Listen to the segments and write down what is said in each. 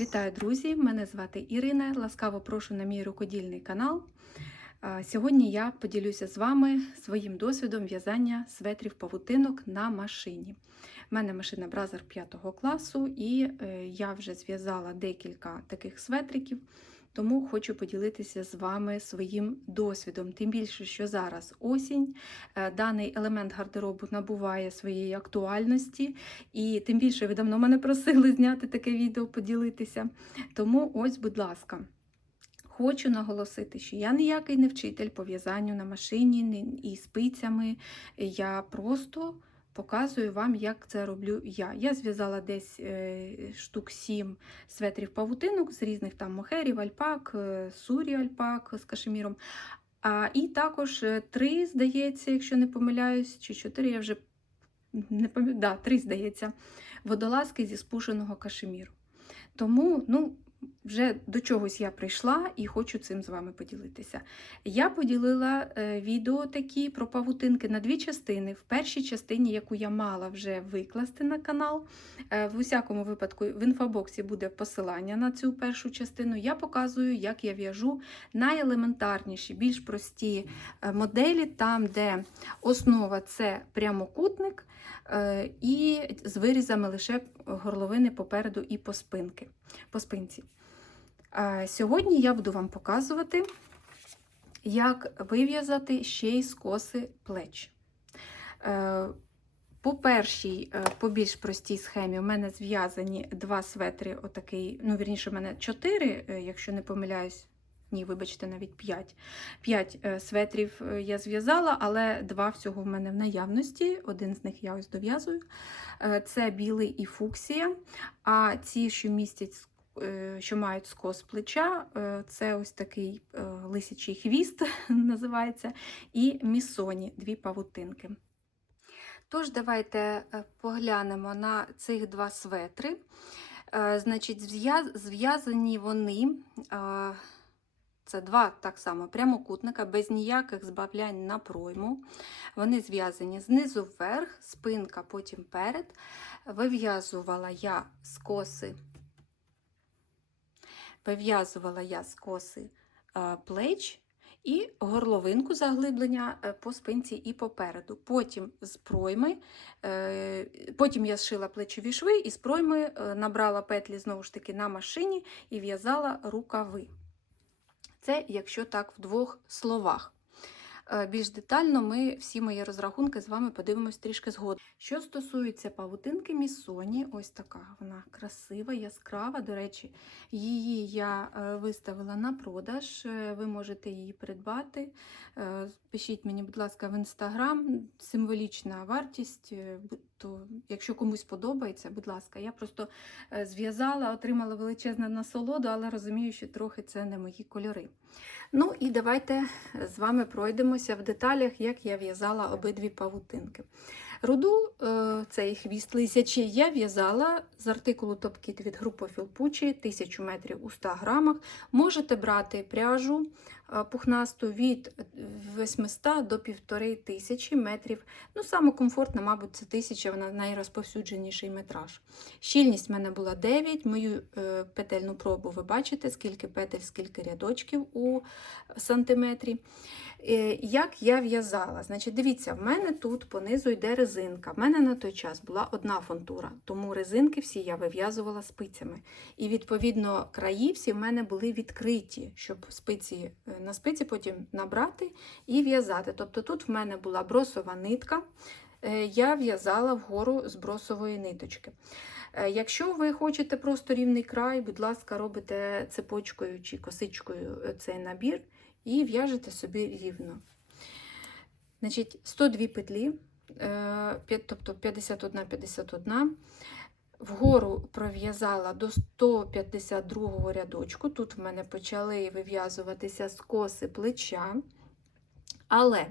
Вітаю, друзі! Мене звати Ірина. Ласкаво прошу на мій рукодільний канал. Сьогодні я поділюся з вами своїм досвідом в'язання светрів павутинок на машині. У мене машина Бразер 5 класу, і е, я вже зв'язала декілька таких светриків, тому хочу поділитися з вами своїм досвідом. Тим більше, що зараз осінь, е, даний елемент гардеробу набуває своєї актуальності, і тим більше ви давно мене просили зняти таке відео, поділитися. Тому ось, будь ласка. Хочу наголосити, що я ніякий не вчитель по в'язанню на машині і спицями. Я просто показую вам, як це роблю я. Я зв'язала десь е, штук 7 светрів павутинок з різних там мохерів, альпак, е, сурі альпак з кашеміром. А, і також е, три, здається, якщо не помиляюсь, чи чотири, я вже не пам'ятаю, да, три, здається, водолазки зі спушеного кашеміру. Тому, ну, вже до чогось я прийшла і хочу цим з вами поділитися. Я поділила е, відео такі про павутинки на дві частини. В першій частині, яку я мала вже викласти на канал, е, в усякому випадку в інфобоксі буде посилання на цю першу частину. Я показую, як я в'яжу найелементарніші, більш прості е, моделі, там, де основа це прямокутник. Е, І з вирізами лише горловини попереду і по спинки, по спинці. Сьогодні я буду вам показувати, як вив'язати ще й скоси плеч. Е, По першій, е, по більш простій схемі, у мене зв'язані два светри, отакий, ну, вірніше, у мене чотири, е, якщо не помиляюсь. Ні, вибачте, навіть 5. 5 светрів е, я зв'язала, але два всього в мене в наявності. Один з них я ось дов'язую. Е, Це білий і фуксія. А ці, що містять е, що мають скос плеча, е, це ось такий е, лисячий хвіст називається, і місоні, дві павутинки. Тож, давайте е, поглянемо на цих два светри. Е, Значить, зв'яз- зв'язані вони. Це два так само прямокутника, без ніяких збавлянь на пройму. Вони зв'язані знизу вверх, спинка, потім перед. Вив'язувала я скоси вив'язувала я скоси е, плеч і горловинку заглиблення е, по спинці і попереду. Потім з пройми, е, потім я зшила плечові шви і з пройми набрала петлі знову ж таки на машині і в'язала рукави. Це якщо так в двох словах. Е, Більш детально ми всі мої розрахунки з вами подивимось трішки згодом. Що стосується павутинки Місоні, ось така вона красива, яскрава. До речі, її я е, виставила на продаж. е, Ви можете її придбати. Пишіть мені, будь ласка, в інстаграм. Символічна вартість. То, якщо комусь подобається, будь ласка, я просто е, зв'язала, отримала величезну насолоду, але розумію, що трохи це не мої кольори. Ну і давайте з вами пройдемося в деталях, як я в'язала обидві павутинки. Руду, е, цей хвіст лисячий, я в'язала з артикулу Топкіт від групи Філпучі 1000 метрів у 100 грамах. Можете брати пряжу пухнасту від 800 до 1500 метрів. Ну, саме комфортна, мабуть, це 1000, вона найрозповсюдженіший метраж. Щільність в мене була 9, мою е, петельну пробу ви бачите, скільки петель, скільки рядочків у сантиметрі. Е, Як я в'язала? Значить, дивіться, в мене тут понизу йде резинка. В мене на той час була одна фонтура, тому резинки всі я вив'язувала спицями. І, відповідно, краї всі в мене були відкриті, щоб спиці, е, на спиці потім набрати і в'язати. Тобто тут в мене була бросова нитка, е, я в'язала вгору з бросової ниточки. Е, Якщо ви хочете просто рівний край, будь ласка, робите цепочкою чи косичкою е, цей набір і в'яжете собі рівно. Значить, 102 петлі, тобто 51-51. Вгору пров'язала до 152 рядочку. Тут в мене почали вив'язуватися скоси плеча. Але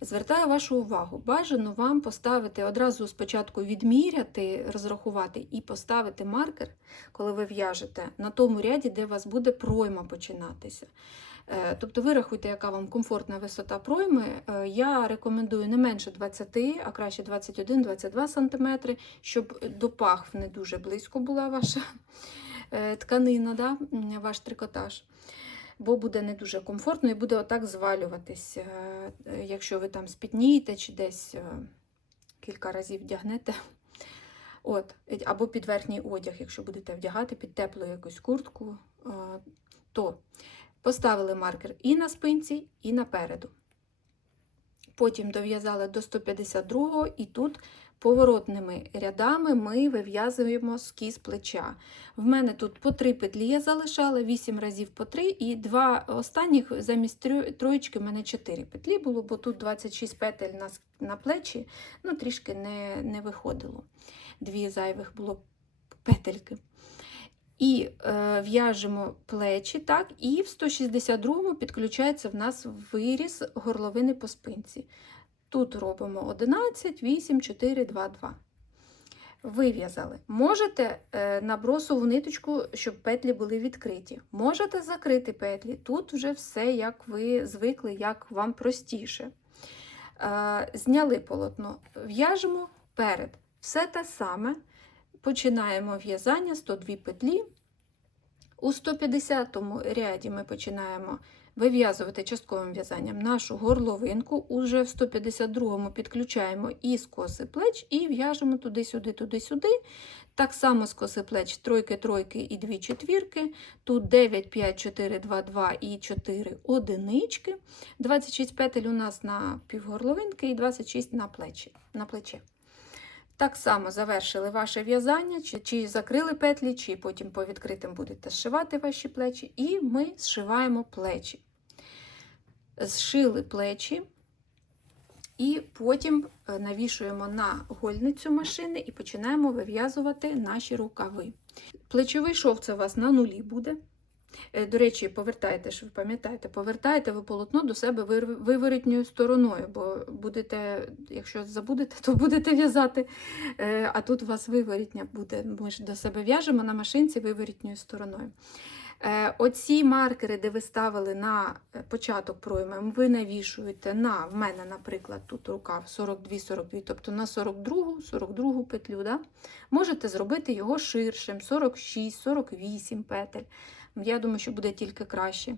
звертаю вашу увагу, бажано вам поставити одразу спочатку відміряти, розрахувати і поставити маркер, коли ви в'яжете, на тому ряді, де у вас буде пройма починатися. Е, Тобто ви рахуйте, яка вам комфортна висота пройми. Е, Я рекомендую не менше 20, а краще 21-22 см, щоб до пахв не дуже близько була ваша е, тканина, да, ваш трикотаж. Бо буде не дуже комфортно і буде отак звалюватись. Е, Якщо ви там спітнієте чи десь е, кілька разів вдягнете. От, або під верхній одяг, якщо будете вдягати під теплу якусь куртку, е, то поставили маркер і на спинці, і напереду. Потім дов'язали до 152 і тут поворотними рядами ми вив'язуємо скіз плеча. В мене тут по 3 петлі я залишала, 8 разів по 3, і два останніх замість троєчки в мене 4 петлі було, бо тут 26 петель на, на плечі, ну трішки не, не виходило. Дві зайвих було петельки. І е, в'яжемо плечі, так, і в 162-му підключається в нас виріз горловини по спинці. Тут робимо 11, 8, 4, 2, 2. Вив'язали. Можете е, набросову ниточку, щоб петлі були відкриті. Можете закрити петлі. Тут вже все, як ви звикли, як вам простіше. Е, зняли полотно, в'яжемо перед. Все те саме. Починаємо в'язання 102 петлі. У 150 ряді ми починаємо вив'язувати частковим в'язанням нашу горловинку. Уже в 152 підключаємо і скоси плеч, і в'яжемо туди-сюди, туди-сюди. Так само скоси плеч, тройки, тройки і дві четвірки. Тут 9, 5, 4, 2, 2 і 4 одинички. 26 петель у нас на півгорловинки і 26 на плечі. На плече. Так само завершили ваше в'язання, чи, чи закрили петлі, чи потім по відкритим будете зшивати ваші плечі, і ми зшиваємо плечі. Зшили плечі, і потім е, навішуємо на гольницю машини і починаємо вив'язувати наші рукави. Плечовий шов це у вас на нулі буде. Е, До речі, повертайте, ж ви пам'ятаєте, повертайте ви полотно до себе виворітньою стороною, бо будете, якщо забудете, то будете в'язати. Е, А тут у вас виворітня буде. Ми ж до себе в'яжемо на машинці виворітньою стороною. Е, Оці маркери, де ви ставили на початок пройми, ви навішуєте на, в мене, наприклад, тут рукав 42-42, тобто на 42 42 петлю. Да? Можете зробити його ширшим, 46-48 петель. Я думаю, що буде тільки краще.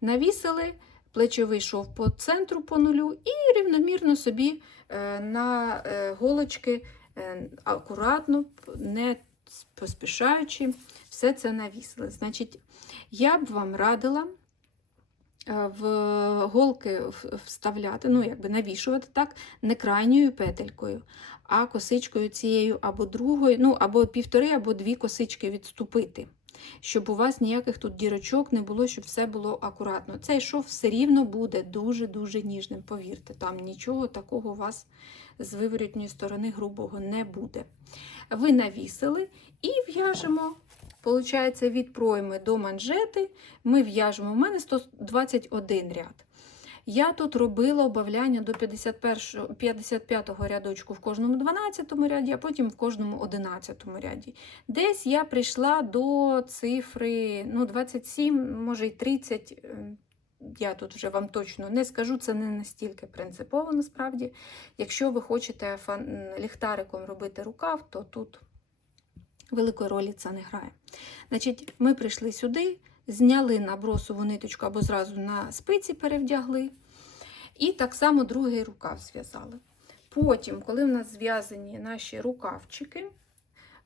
Навісили плечовий шов по центру по нулю і рівномірно собі е, на е, голочки е, акуратно, не поспішаючи, все це навісили. Значить, я б вам радила в голки вставляти, ну, якби навішувати так, не крайньою петелькою, а косичкою цією або другою, ну, або півтори, або дві косички відступити щоб у вас ніяких тут дірочок не було, щоб все було акуратно. Цей шов все рівно буде дуже-дуже ніжним, повірте, там нічого такого у вас з виворотньої сторони грубого не буде. Ви навісили і в'яжемо. Получається, від пройми до манжети ми в'яжемо. У мене 121 ряд. Я тут робила обавляння до 51, 55-го рядочку в кожному 12 ряді, а потім в кожному 11 ряді. Десь я прийшла до цифри ну, 27, може й 30. е, Я тут вже вам точно не скажу, це не настільки принципово насправді. Якщо ви хочете ліхтариком робити рукав, то тут великої ролі це не грає. Значить, ми прийшли сюди, зняли набросову ниточку або зразу на спиці перевдягли. І так само другий рукав зв'язали. Потім, коли в нас зв'язані наші рукавчики,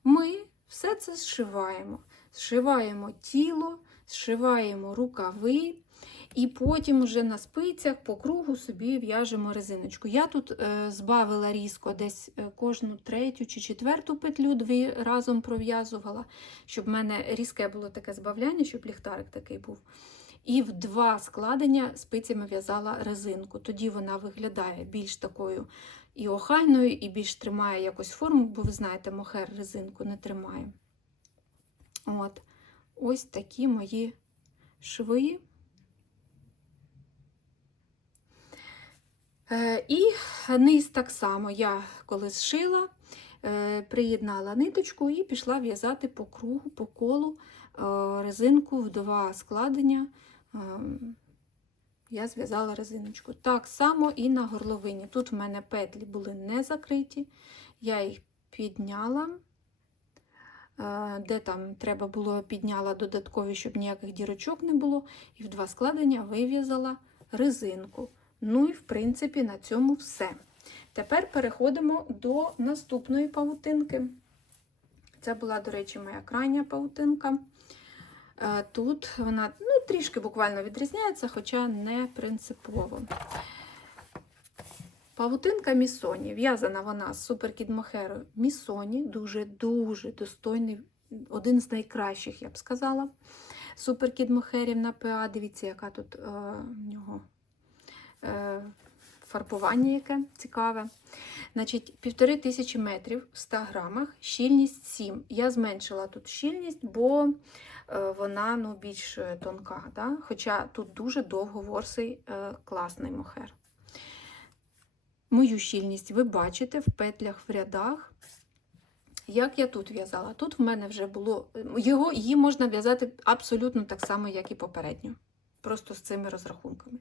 ми все це зшиваємо. Зшиваємо тіло, зшиваємо рукави, і потім вже на спицях по кругу собі в'яжемо резиночку. Я тут е, збавила різко десь е, кожну третю чи четверту петлю дві разом пров'язувала, щоб в мене різке було таке збавляння, щоб ліхтарик такий був. І в два складення спицями в'язала резинку. Тоді вона виглядає більш такою і охайною, і більш тримає якусь форму, бо ви знаєте, мохер резинку не тримає. От. Ось такі мої шви. І низ так само я коли зшила, е, приєднала ниточку і пішла в'язати по кругу, по колу е, резинку в два складення. е, Я зв'язала резиночку. Так само і на горловині. Тут в мене петлі були не закриті, я їх підняла, е, де там треба було підняла додаткові, щоб ніяких дірочок не було. І в два складення вив'язала резинку. Ну і в принципі на цьому все. Тепер переходимо до наступної павутинки. Це була, до речі, моя крайня павутинка. Е, Тут вона ну, трішки буквально відрізняється, хоча не принципово. Павутинка Місоні. В'язана вона з суперкід Мохеру Місоні. Дуже-дуже достойний, один з найкращих, я б сказала. Суперкід Мохерів на ПА. Dивіться, яка тут е, в нього фарбування яке цікаве. Значить, півтори тисячі метрів в 100 грамах, щільність 7. Я зменшила тут щільність, бо е, вона ну, більш е, тонка. Да? Хоча тут дуже довговорсий е, класний мохер. Мою щільність ви бачите в петлях в рядах. Як я тут в'язала? Тут в мене вже було. Його, її можна в'язати абсолютно так само, як і попередньо. Просто з цими розрахунками.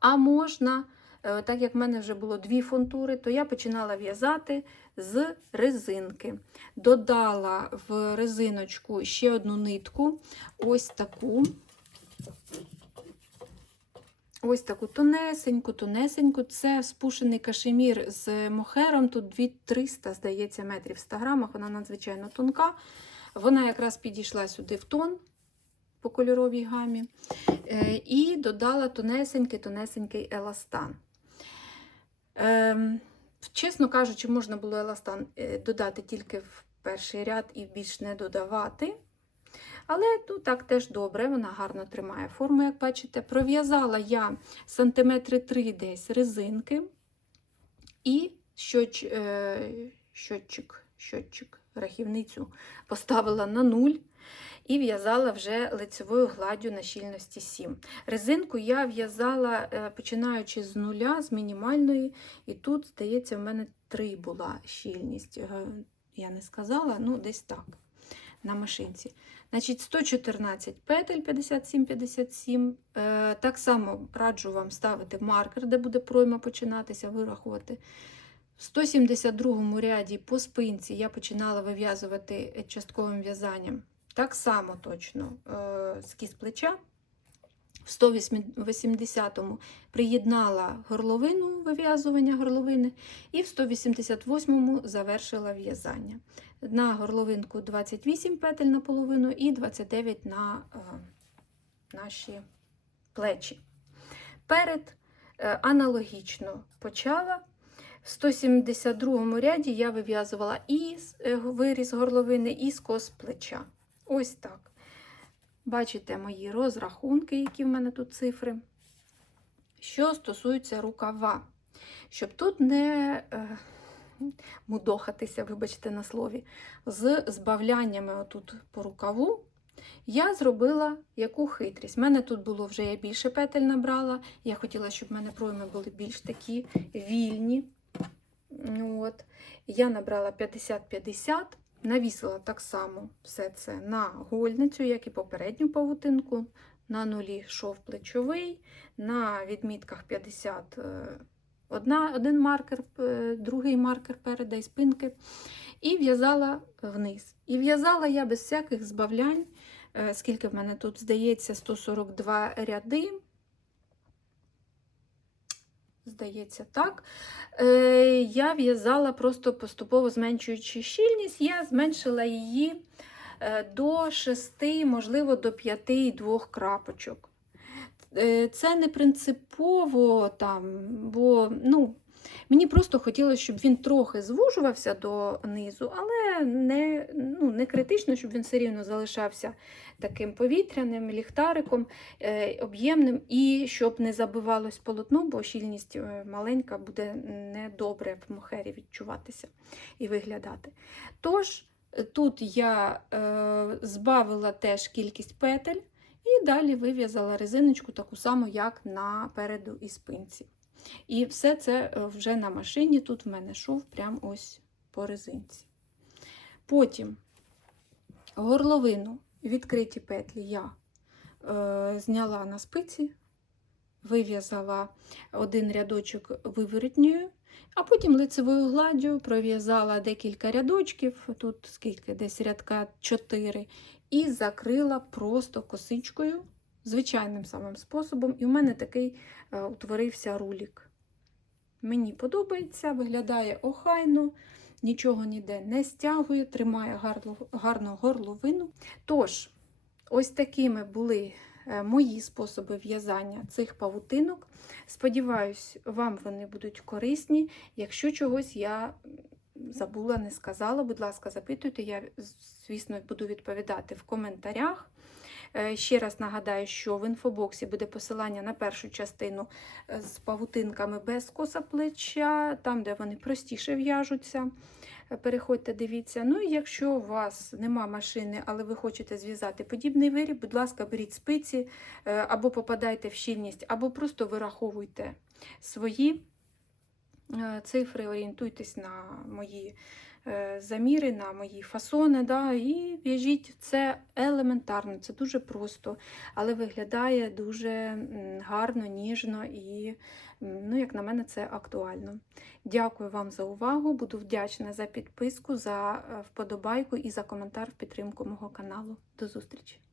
А можна, е, так як в мене вже було дві фунтури, то я починала в'язати з резинки. Додала в резиночку ще одну нитку, ось таку. Ось таку тонесеньку, тонесеньку. Це спушений кашемір з мохером. Тут 2300, здається, метрів в 100 грамах. Вона надзвичайно тонка. Вона якраз підійшла сюди в тон по кольоровій гамі. Е, І додала тонесенький-тонесенький еластан. Ем, Чесно кажучи, можна було еластан е, додати тільки в перший ряд і більш не додавати. Але ну, так теж добре, вона гарно тримає форму, як бачите. Пров'язала я сантиметри 3 десь резинки і щоч, е, щотчик, щотчик, рахівницю поставила на 0 і в'язала вже лицевою гладдю на щільності 7. Резинку я в'язала, е, починаючи з нуля, з мінімальної, і тут, здається, в мене 3 була щільність. Е, Я не сказала, ну десь так. На машинці. Значить, 114 петель 57-57. Е, так само раджу вам ставити маркер, де буде пройма починатися, вирахувати. В 172 ряді по спинці я починала вив'язувати частковим в'язанням. Так само точно е, скіз плеча. В 180-му приєднала горловину вив'язування горловини, і в 188-му завершила в'язання. На горловинку 28 петель на половину і 29 на е, наші плечі. Перед е, аналогічно почала. В 172 ряді я вив'язувала і е, виріз горловини, і скос плеча. Ось так. Бачите мої розрахунки, які в мене тут цифри. Що стосується рукава, щоб тут не е, мудохатися, вибачте на слові, з збавляннями отут по рукаву, я зробила яку хитрість. У мене тут було вже я більше петель набрала. Я хотіла, щоб в мене пройми були більш такі вільні. От. Я набрала 50-50. Навісила так само все це на гольницю, як і попередню павутинку. На нулі шов плечовий, на відмітках 50 е, одна, один маркер, е, другий маркер переда і спинки. І в'язала вниз. І в'язала я без всяких збавлянь, е, скільки в мене тут здається, 142 ряди. Здається, так. Е, Я в'язала просто поступово зменшуючи щільність, я зменшила її е, до 6, можливо, до 5-2 крапочок. Е, Це не принципово, там, бо ну, мені просто хотілося, щоб він трохи звужувався до низу, але не, ну, не критично, щоб він все рівно залишався таким повітряним ліхтариком, е, об'ємним, і щоб не забивалось полотно, бо щільність е, маленька буде недобре в мохері відчуватися і виглядати. Тож, е, тут я е, збавила теж кількість петель і далі вив'язала резиночку таку саму, як напереду і спинці. І все це вже на машині. Тут в мене шов прямо ось по резинці. Потім горловину відкриті петлі я е, зняла на спиці, вив'язала один рядочок виворотньою, а потім лицевою гладдю пров'язала декілька рядочків, тут скільки десь рядка 4, і закрила просто косичкою, звичайним самим способом. І в мене такий е, утворився рулік. Мені подобається, виглядає охайно, нічого ніде не стягує, тримає гарну, горловину. Тож, ось такими були е, мої способи в'язання цих павутинок. Сподіваюсь, вам вони будуть корисні. Якщо чогось я забула, не сказала, будь ласка, запитуйте, я, звісно, буду відповідати в коментарях. Е, Ще раз нагадаю, що в інфобоксі буде посилання на першу частину е, з павутинками без коса плеча, там, де вони простіше в'яжуться. Е, Переходьте, дивіться. Ну і якщо у вас нема машини, але ви хочете зв'язати подібний виріб, будь ласка, беріть спиці або попадайте в щільність, або просто вираховуйте свої цифри, орієнтуйтесь на мої заміри, на мої фасони, да, і в'яжіть. Це елементарно, це дуже просто, але виглядає дуже гарно, ніжно і, ну, як на мене, це актуально. Дякую вам за увагу. Буду вдячна за підписку, за е, вподобайку і за коментар в підтримку мого каналу. До зустрічі!